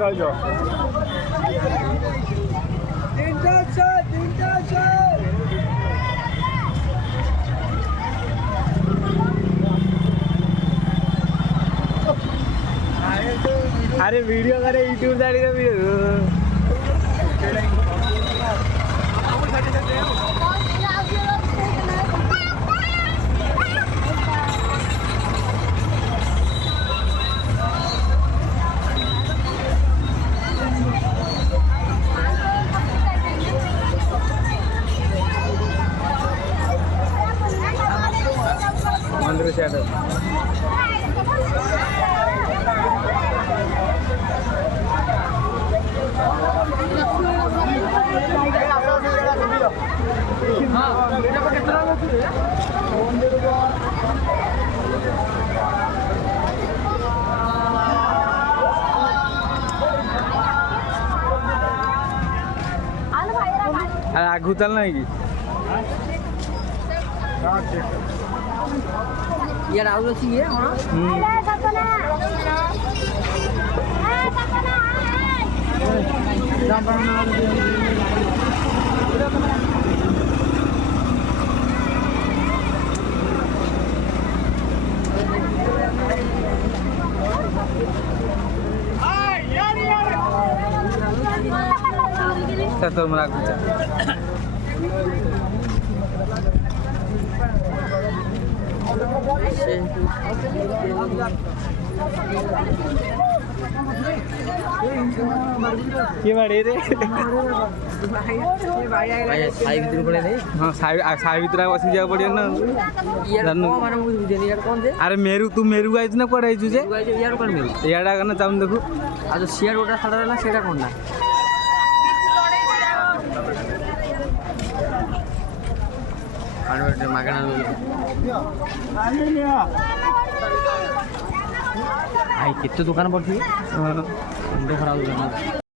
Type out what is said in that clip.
राजा अरे वीडियो करे यूट्यूब जारी का वीडियो मंदिर से आगू चलना है कि यार आउलो सी है हां तो मरा कुछ के बाड़ी रे भाई साई भीतर पड़े रे हां साई भीतर बसी जा पड़ियो ना जानू माने मुझे बुझे यार कौन जे अरे मेरू तू मेरू आइज ना कोड आइजु जे यार कौन मेरू याडा करना चाम देखू आज शेयर ओटा साडा ना सेटा कोन ना आनवे मागणा आई कितने दुकान पड़ती है खराब